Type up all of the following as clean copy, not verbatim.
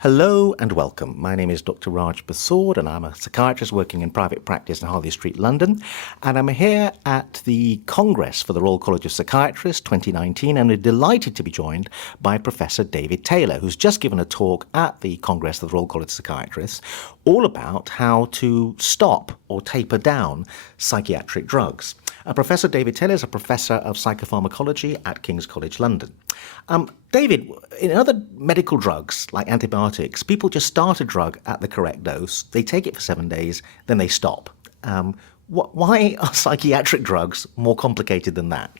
Hello and welcome. My name is Dr. Raj Persaud and I'm a psychiatrist working in private practice in Harley Street, London. And I'm here at the Congress for the Royal College of Psychiatrists 2019 and we're delighted to be joined by Professor David Taylor, who's just given a talk at the Congress of the Royal College of Psychiatrists all about how to stop or taper down psychiatric drugs. Professor David Taylor is a professor of psychopharmacology at King's College London. David, in other medical drugs like antibiotics, people just start a drug at the correct dose, they take it for 7 days, then they stop. Why are psychiatric drugs more complicated than that?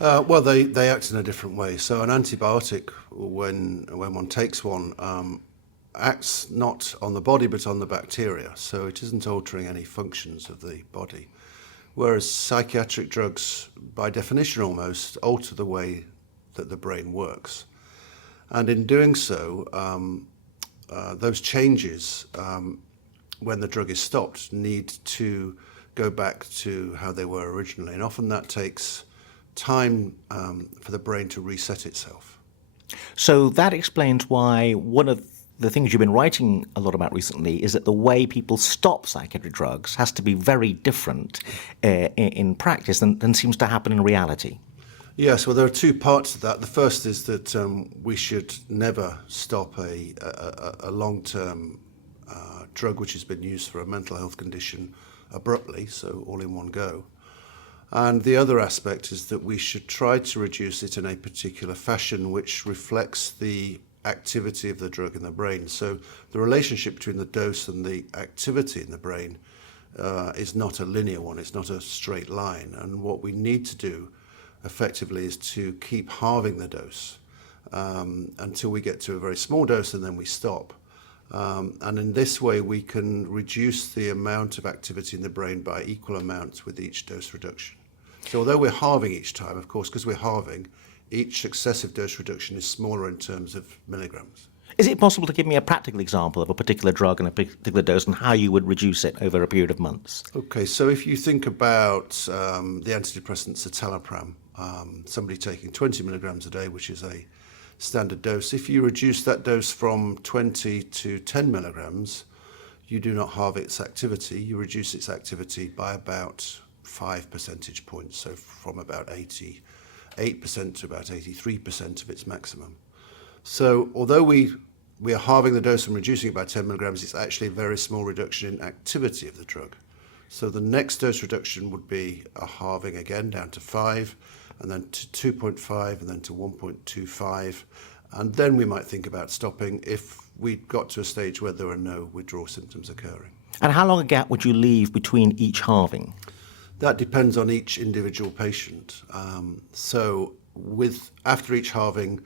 Well, they act in a different way. So an antibiotic, when one takes one, acts not on the body but on the bacteria. So it isn't altering any functions of the body. Whereas psychiatric drugs, by definition almost, alter the way that the brain works. And in doing so, those changes, when the drug is stopped, need to go back to how they were originally. And often that takes time for the brain to reset itself. So that explains why one of the things you've been writing a lot about recently is that the way people stop psychiatric drugs has to be very different in practice than seems to happen in reality. Yes, well, there are two parts to that. The first is that we should never stop a long-term drug which has been used for a mental health condition abruptly, so all in one go. And the other aspect is that we should try to reduce it in a particular fashion which reflects the activity of the drug in the brain. So the relationship between the dose and the activity in the brain is not a linear one, it's not a straight line. And what we need to do effectively is to keep halving the dose until we get to a very small dose and then we stop. And in this way we can reduce the amount of activity in the brain by equal amounts with each dose reduction. So although we're halving each time, of course, because we're halving, each successive dose reduction is smaller in terms of milligrams. Is it possible to give me a practical example of a particular drug and a particular dose and how you would reduce it over a period of months? Okay, so if you think about the antidepressant citalopram, somebody taking 20 milligrams a day, which is a standard dose, if you reduce that dose from 20 to 10 milligrams, you do not halve its activity, you reduce its activity by about 5 percentage points, so from about 88% to about 83% of its maximum. So although we are halving the dose and reducing it by 10 milligrams, it's actually a very small reduction in activity of the drug. So the next dose reduction would be a halving again down to 5, and then to 2.5, and then to 1.25. And then we might think about stopping if we got to a stage where there are no withdrawal symptoms occurring. And how long a gap would you leave between each halving? That depends on each individual patient. So after each halving,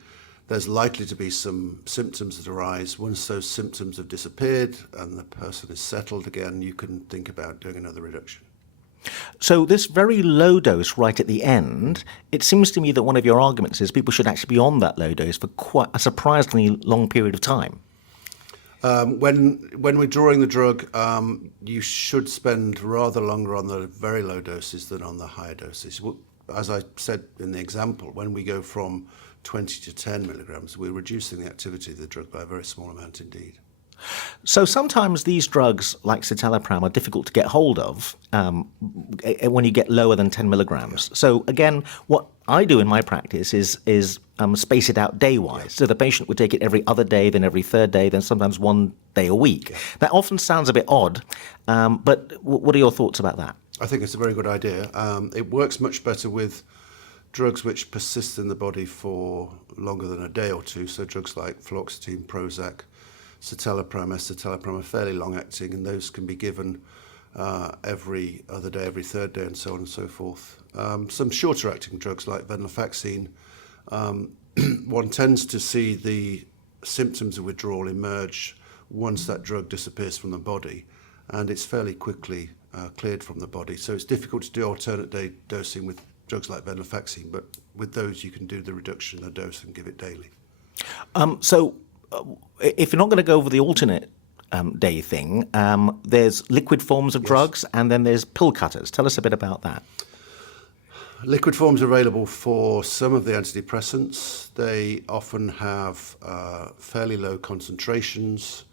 there's likely to be some symptoms that arise. Once those symptoms have disappeared and the person is settled again, you can think about doing another reduction. So this very low dose right at the end, it seems to me that one of your arguments is people should actually be on that low dose for quite a surprisingly long period of time. When we're drawing the drug, you should spend rather longer on the very low doses than on the higher doses. As I said in the example, when we go from 20 to 10 milligrams, we're reducing the activity of the drug by a very small amount indeed. So sometimes these drugs, like citalopram, are difficult to get hold of when you get lower than 10 milligrams. So again, what I do in my practice is space it out day-wise. Yeah. So the patient would take it every other day, then every third day, then sometimes 1 day a week. Yeah. That often sounds a bit odd, but what are your thoughts about that? I think it's a very good idea. It works much better with drugs which persist in the body for longer than a day or two, so drugs like fluoxetine, Prozac, citalopram, escitalopram are fairly long-acting, and those can be given every other day, every third day, and so on and so forth. Some shorter-acting drugs like venlafaxine, one tends to see the symptoms of withdrawal emerge once that drug disappears from the body, and it's fairly quickly cleared from the body. So it's difficult to do alternate day dosing with drugs like venlafaxine, but with those you can do the reduction in the dose and give it daily. If you're not going to go over the alternate day thing, there's liquid forms of drugs and then there's pill cutters. Tell us a bit about that. Liquid forms are available for some of the antidepressants. They often have fairly low concentrations,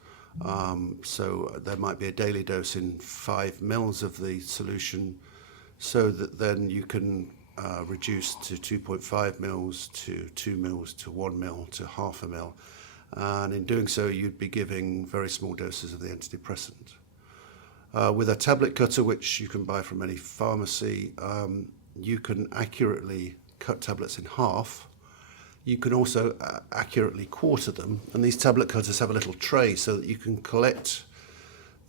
so there might be a daily dose in 5 mils of the solution, so that then you can reduce to 2.5 mils, to 2 mils, to 1 mil, to half a mil. And in doing so, you'd be giving very small doses of the antidepressant. With a tablet cutter, which you can buy from any pharmacy, you can accurately cut tablets in half. You can also accurately quarter them, and these tablet cutters have a little tray so that you can collect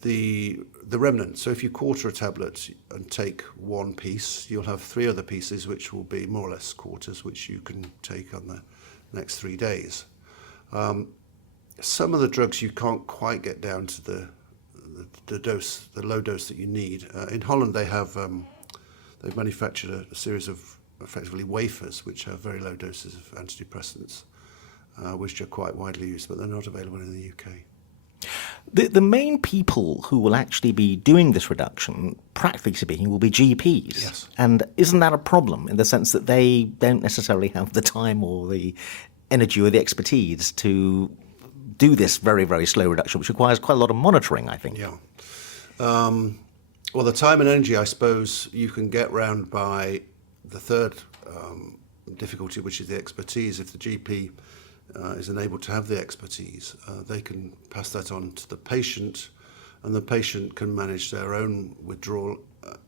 the remnant. So if you quarter a tablet and take one piece, you'll have 3 other pieces which will be more or less quarters, which you can take on the next 3 days. Some of the drugs you can't quite get down to the dose, the low dose that you need. In Holland, they've manufactured a series of effectively wafers which have very low doses of antidepressants, which are quite widely used, but they're not available in the UK. The main people who will actually be doing this reduction, practically speaking, will be GPs. Yes. And isn't that a problem in the sense that they don't necessarily have the time or the energy or the expertise to do this very, very slow reduction, which requires quite a lot of monitoring, I think? Yeah. Well, the time and energy, I suppose, you can get round by the third difficulty, which is the expertise. If the GP is unable to have the expertise, they can pass that on to the patient, and the patient can manage their own withdrawal.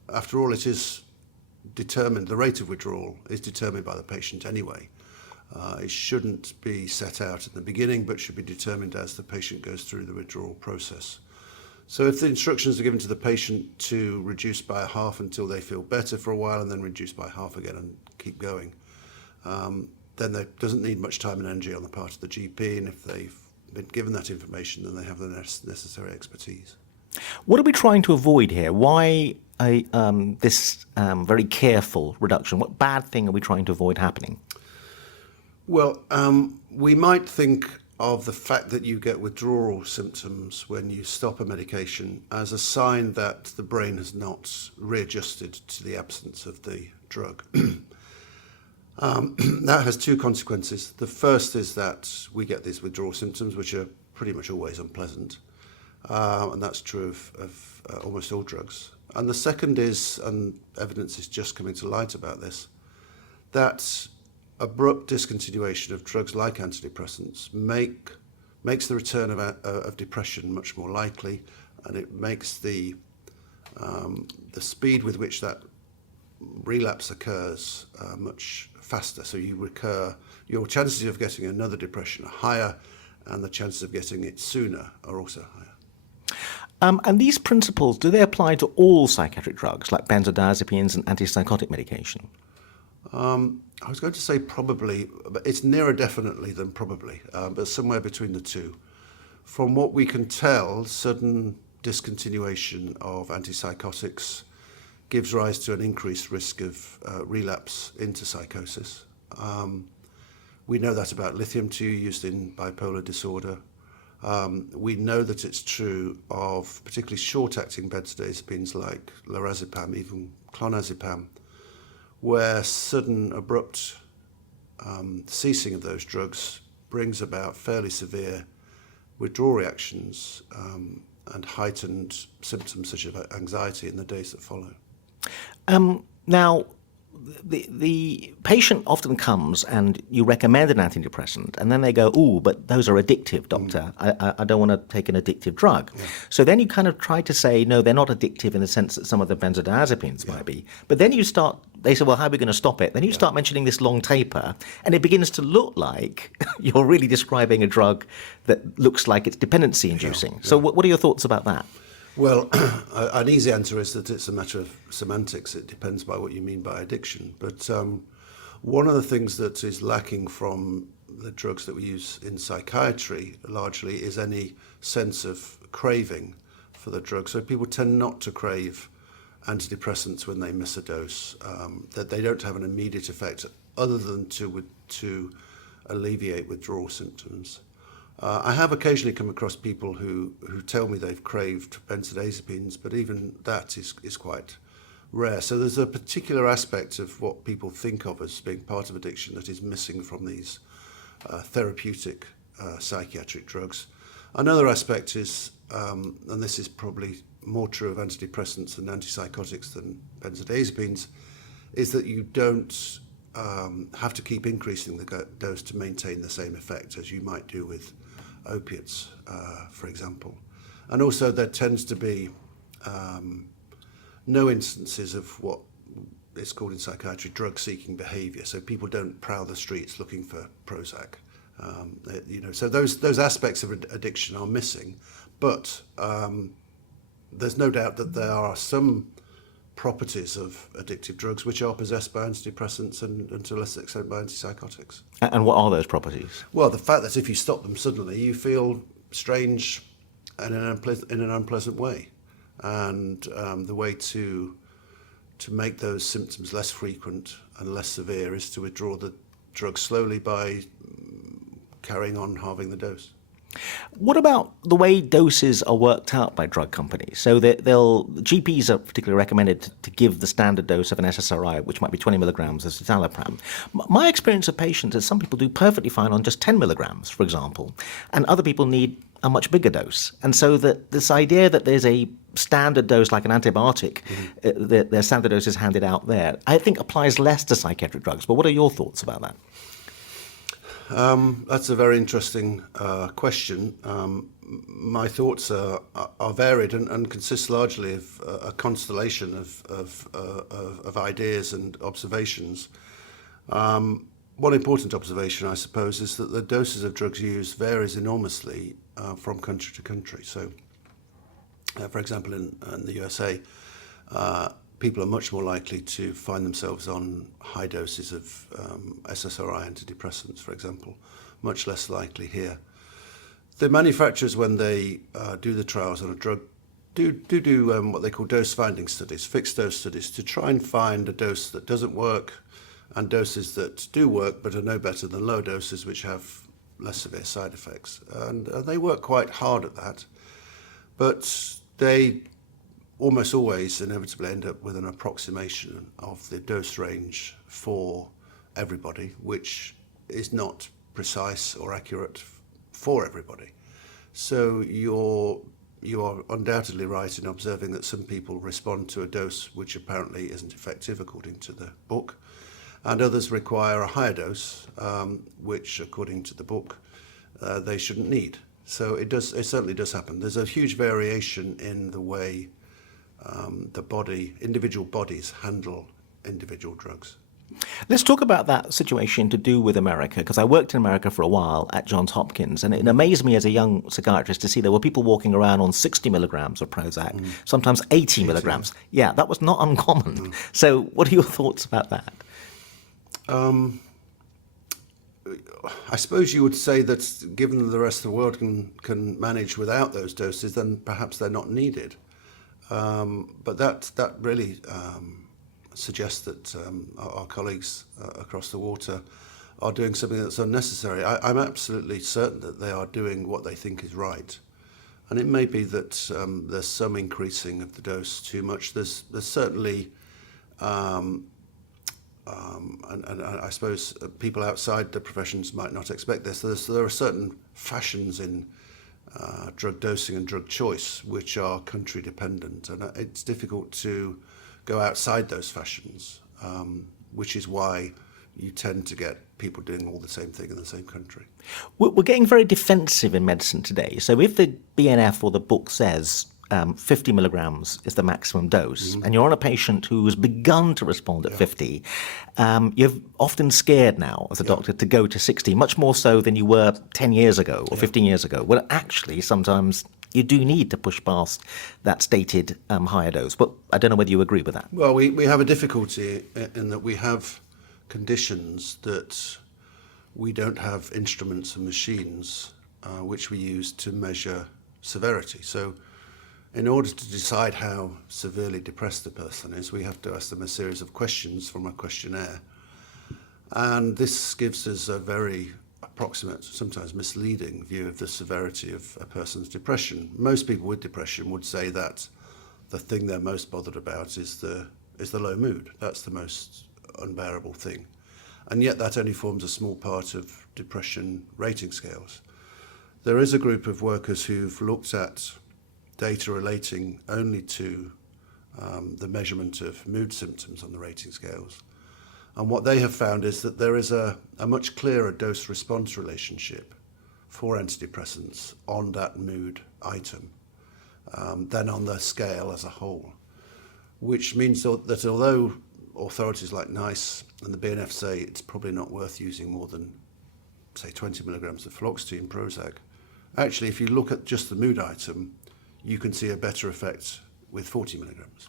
After all, it is determined, the rate of withdrawal is determined by the patient anyway. It shouldn't be set out at the beginning, but should be determined as the patient goes through the withdrawal process. So if the instructions are given to the patient to reduce by half until they feel better for a while, and then reduce by half again and keep going, then there doesn't need much time and energy on the part of the GP, and if they've been given that information, then they have the necessary expertise. What are we trying to avoid here? Why this very careful reduction? What bad thing are we trying to avoid happening? Well, we might think of the fact that you get withdrawal symptoms when you stop a medication as a sign that the brain has not readjusted to the absence of the drug. That has 2 consequences. The first is that we get these withdrawal symptoms, which are pretty much always unpleasant, and that's true of almost all drugs. And the second is, and evidence is just coming to light about this, that abrupt discontinuation of drugs like antidepressants makes the return of depression much more likely, and it makes the speed with which that relapse occurs much faster. So your chances of getting another depression are higher, and the chances of getting it sooner are also higher. And these principles, do they apply to all psychiatric drugs like benzodiazepines and antipsychotic medication? I was going to say probably, but it's nearer definitely than probably, but somewhere between the two. From what we can tell, sudden discontinuation of antipsychotics gives rise to an increased risk of relapse into psychosis. We know that about lithium-2 used in bipolar disorder. We know that it's true of particularly short-acting benzodiazepines like lorazepam, even clonazepam, where sudden, abrupt ceasing of those drugs brings about fairly severe withdrawal reactions and heightened symptoms such as anxiety in the days that follow. Now, the patient often comes and you recommend an antidepressant, and then they go, "Ooh, but those are addictive, doctor. I don't want to take an addictive drug." Yeah. So then you kind of try to say, no, they're not addictive in the sense that some of the benzodiazepines might be. But then they say, well, how are we going to stop it? Then you start mentioning this long taper, and it begins to look like you're really describing a drug that looks like it's dependency inducing. Yeah. So what are your thoughts about that? Well, an easy answer is that it's a matter of semantics. It depends by what you mean by addiction. But one of the things that is lacking from the drugs that we use in psychiatry largely is any sense of craving for the drug. So people tend not to crave antidepressants when they miss a dose, that they don't have an immediate effect other than to alleviate withdrawal symptoms. I have occasionally come across people who tell me they've craved benzodiazepines, but even that is quite rare. So there's a particular aspect of what people think of as being part of addiction that is missing from these therapeutic psychiatric drugs. Another aspect is, and this is probably more true of antidepressants and antipsychotics than benzodiazepines, is that you don't have to keep increasing the dose to maintain the same effect as you might do with opiates, for example. And also there tends to be no instances of what is called in psychiatry drug-seeking behaviour. So people don't prowl the streets looking for Prozac. So those aspects of addiction are missing, but there's no doubt that there are some properties of addictive drugs which are possessed by antidepressants and to a lesser extent by antipsychotics. And what are those properties? Well, the fact that if you stop them suddenly, you feel strange in an unpleasant way. And the way to make those symptoms less frequent and less severe is to withdraw the drug slowly by carrying on halving the dose. What about the way doses are worked out by drug companies? So that GPs are particularly recommended to give the standard dose of an SSRI, which might be 20 milligrams of citalopram. My experience of patients is some people do perfectly fine on just 10 milligrams, for example, and other people need a much bigger dose. And so that this idea that there's a standard dose like an antibiotic, their standard dose is handed out there, I think applies less to psychiatric drugs. But what are your thoughts about that? That's a very interesting question. My thoughts are varied and consist largely of a constellation of ideas and observations. One important observation, I suppose, is that the doses of drugs used varies enormously from country to country. So, for example, in the USA, people are much more likely to find themselves on high doses of SSRI antidepressants, for example, much less likely here. The manufacturers, when they do the trials on a drug, do what they call dose-finding studies, fixed dose studies, to try and find a dose that doesn't work and doses that do work but are no better than low doses which have less severe side effects. And they work quite hard at that. But they almost always inevitably end up with an approximation of the dose range for everybody, which is not precise or accurate for everybody. So you are undoubtedly right in observing that some people respond to a dose which apparently isn't effective according to the book, and others require a higher dose, which according to the book they shouldn't need. So it certainly does happen. There's a huge variation in the way individual bodies handle individual drugs. Let's talk about that situation to do with America, because I worked in America for a while at Johns Hopkins, and it amazed me as a young psychiatrist to see there were people walking around on 60 milligrams of Prozac, sometimes 80 milligrams. Yeah, that was not uncommon. So what are your thoughts about that? I suppose you would say that given that the rest of the world can manage without those doses, then perhaps they're not needed. But that really suggests that our colleagues across the water are doing something that's unnecessary. I'm absolutely certain that they are doing what they think is right. And it may be that there's some increasing of the dose too much. There's certainly, and I suppose people outside the professions might not expect this. There are certain fashions in drug dosing and drug choice which are country dependent, and it's difficult to go outside those fashions, which is why you tend to get people doing all the same thing in the same country. We're getting very defensive in medicine today. So if the BNF or the book says 50 milligrams is the maximum dose, and you're on a patient who has begun to respond at 50, you're often scared now as a doctor to go to 60, much more so than you were 10 years ago or 15 years ago. Well, actually, sometimes you do need to push past that stated higher dose. But I don't know whether you agree with that. Well, we have a difficulty in that we have conditions that we don't have instruments and machines which we use to measure severity. So in order to decide how severely depressed the person is, we have to ask them a series of questions from a questionnaire. And this gives us a very approximate, sometimes misleading view of the severity of a person's depression. Most people with depression would say that the thing they're most bothered about is the is the low mood. That's the most unbearable thing. And yet that only forms a small part of depression rating scales. There is a group of workers who've looked at data relating only to the measurement of mood symptoms on the rating scales. And what they have found is that there is a much clearer dose-response relationship for antidepressants on that mood item than on the scale as a whole, which means that although authorities like NICE and the BNF say it's probably not worth using more than, say, 20 milligrams of fluoxetine Prozac, actually, if you look at just the mood item, you can see a better effect with 40 milligrams.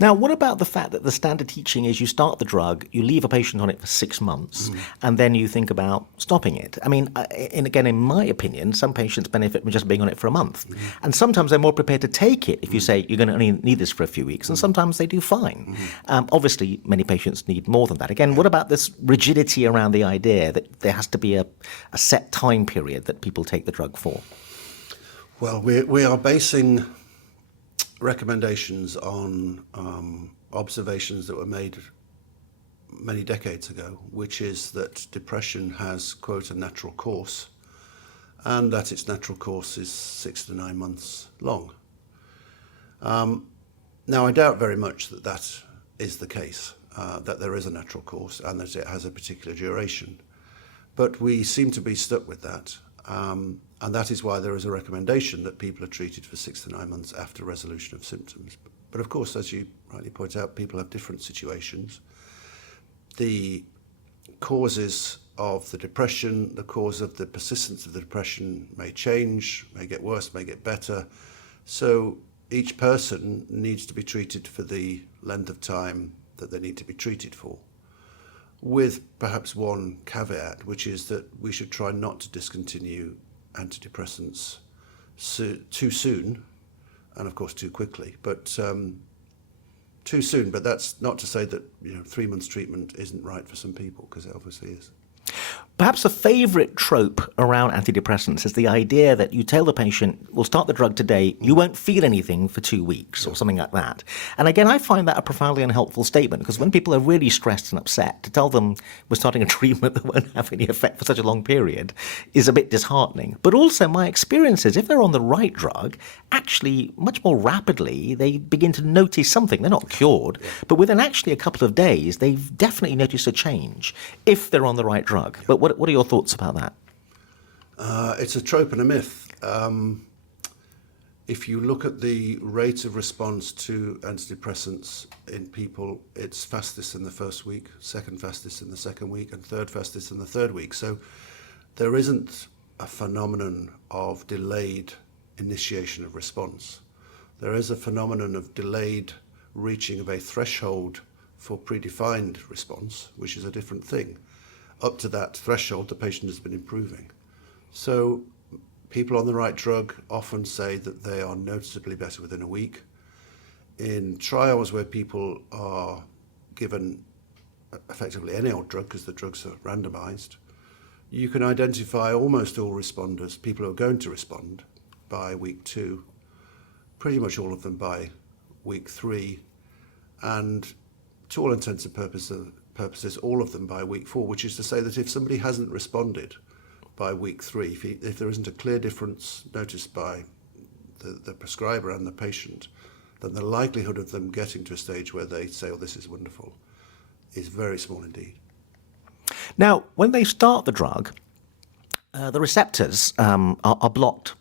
Now, what about the fact that the standard teaching is you start the drug, you leave a patient on it for 6 months, and then you think about stopping it? I mean, and again, in my opinion, some patients benefit from just being on it for a month. And sometimes they're more prepared to take it if you say you're going to only need this for a few weeks, and sometimes they do fine. Obviously, many patients need more than that. Again, what about this rigidity around the idea that there has to be a set time period that people take the drug for? Well, we are basing recommendations on observations that were made many decades ago, which is that depression has, quote, a natural course, and that its natural course is 6 to 9 months long. Now, I doubt very much that that is the case, that there is a natural course and that it has a particular duration. But we seem to be stuck with that. And that is why there is a recommendation that people are treated for 6 to 9 months after resolution of symptoms. But of course, as you rightly point out, people have different situations. The causes of the depression, the cause of the persistence of the depression may change, may get worse, may get better. So each person needs to be treated for the length of time that they need to be treated for, with perhaps one caveat, which is that we should try not to discontinue antidepressants too soon, and of course too quickly, but too soon. But that's not to say that 3 months treatment isn't right for some people, because it obviously is. Perhaps a favourite trope around antidepressants is the idea that you tell the patient, we'll start the drug today, you won't feel anything for 2 weeks or something like that. And again, I find that a profoundly unhelpful statement, because when people are really stressed and upset, to tell them we're starting a treatment that won't have any effect for such a long period is a bit disheartening. But also my experience is if they're on the right drug, actually much more rapidly they begin to notice something. They're not cured, but within actually a couple of days, they've definitely noticed a change if they're on the right drug. But what are your thoughts about that? It's a trope and a myth. If you look at the rate of response to antidepressants in people, it's fastest in the first week, second fastest in the second week, and third fastest in the third week. So there isn't a phenomenon of delayed initiation of response. There is a phenomenon of delayed reaching of a threshold for predefined response, which is a different thing. Up to that threshold, the patient has been improving. So people on the right drug often say that they are noticeably better within a week. In trials where people are given effectively any old drug, because the drugs are randomized, you can identify almost all responders, people who are going to respond, by week 2, pretty much all of them by week 3, and to all intents and purposes, all of them by week 4, which is to say that if somebody hasn't responded by week 3, if there isn't a clear difference noticed by the prescriber and the patient, then the likelihood of them getting to a stage where they say, oh, this is wonderful, is very small indeed. Now, when they start the drug, the receptors are blocked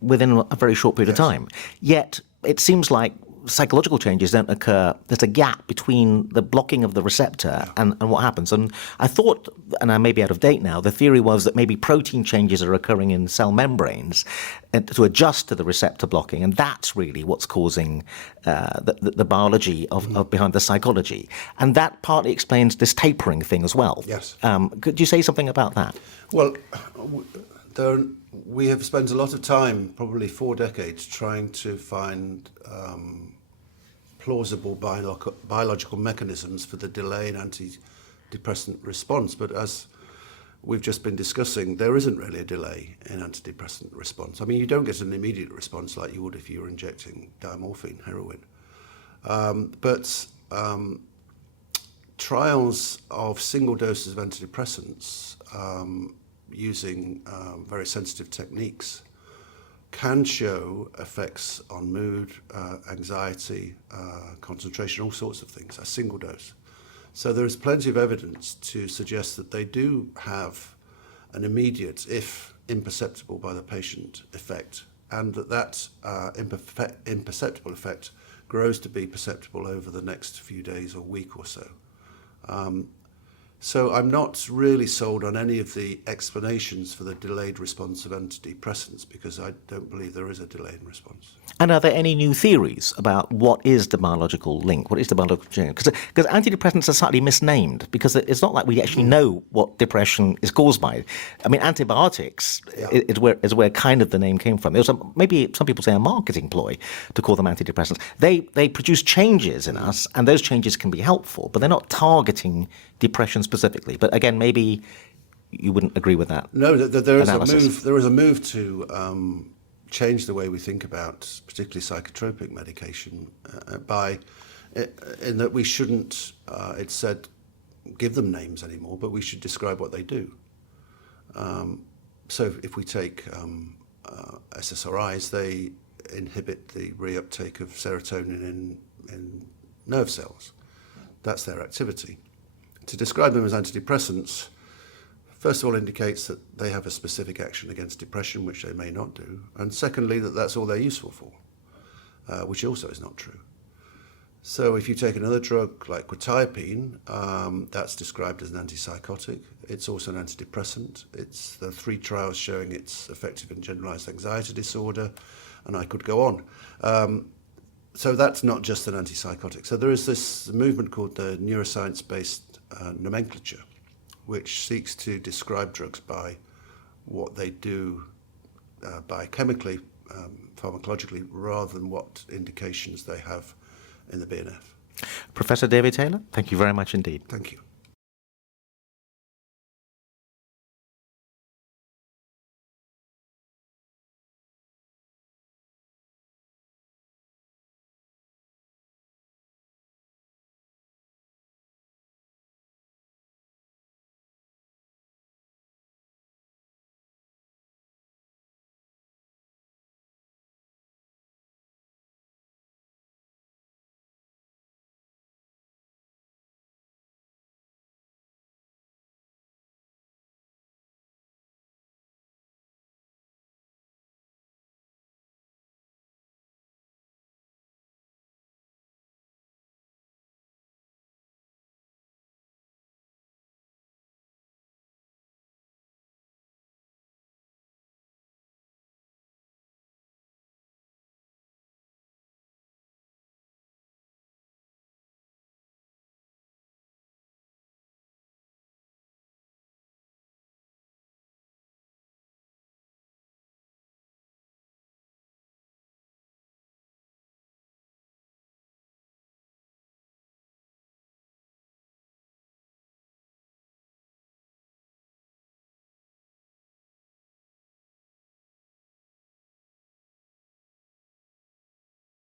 within a very short period of time. Yet it seems like psychological changes don't occur. There's a gap between the blocking of the receptor and what happens. And I thought, and I may be out of date now, the theory was that maybe protein changes are occurring in cell membranes to adjust to the receptor blocking. And that's really what's causing the biology of behind the psychology. And that partly explains this tapering thing as well. Yes. Could you say something about that? Well, we have spent a lot of time, probably 4 decades, trying to find plausible biological mechanisms for the delay in antidepressant response. But as we've just been discussing, there isn't really a delay in antidepressant response. I mean, you don't get an immediate response like you would if you were injecting diamorphine, heroin. But trials of single doses of antidepressants using very sensitive techniques can show effects on mood, anxiety, concentration, all sorts of things, a single dose. So there is plenty of evidence to suggest that they do have an immediate, if imperceptible by the patient, effect, and that imperceptible effect grows to be perceptible over the next few days or week or so. So I'm not really sold on any of the explanations for the delayed response of antidepressants, because I don't believe there is a delay in response. And are there any new theories about what is the biological link? What is the biological chain? Because antidepressants are slightly misnamed, because it's not like we actually know what depression is caused by. I mean, antibiotics is where kind of the name came from. There was maybe some people say a marketing ploy to call them antidepressants. They produce changes in us, and those changes can be helpful, but they're not targeting depression specifically. But again, maybe you wouldn't agree with that. No, there is analysis. There is a move to change the way we think about particularly psychotropic medication in that we shouldn't, it's said, give them names anymore, but we should describe what they do. So if we take SSRIs, they inhibit the reuptake of serotonin in nerve cells. That's their activity. To describe them as antidepressants, first of all, indicates that they have a specific action against depression, which they may not do, and secondly, that that's all they're useful for, which also is not true. So if you take another drug like quetiapine, that's described as an antipsychotic. It's also an antidepressant. It's the 3 trials showing it's effective in generalized anxiety disorder, and I could go on. So that's not just an antipsychotic. So there is this movement called the neuroscience-based nomenclature, which seeks to describe drugs by what they do biochemically, pharmacologically, rather than what indications they have in the BNF. Professor David Taylor, thank you very much indeed. Thank you.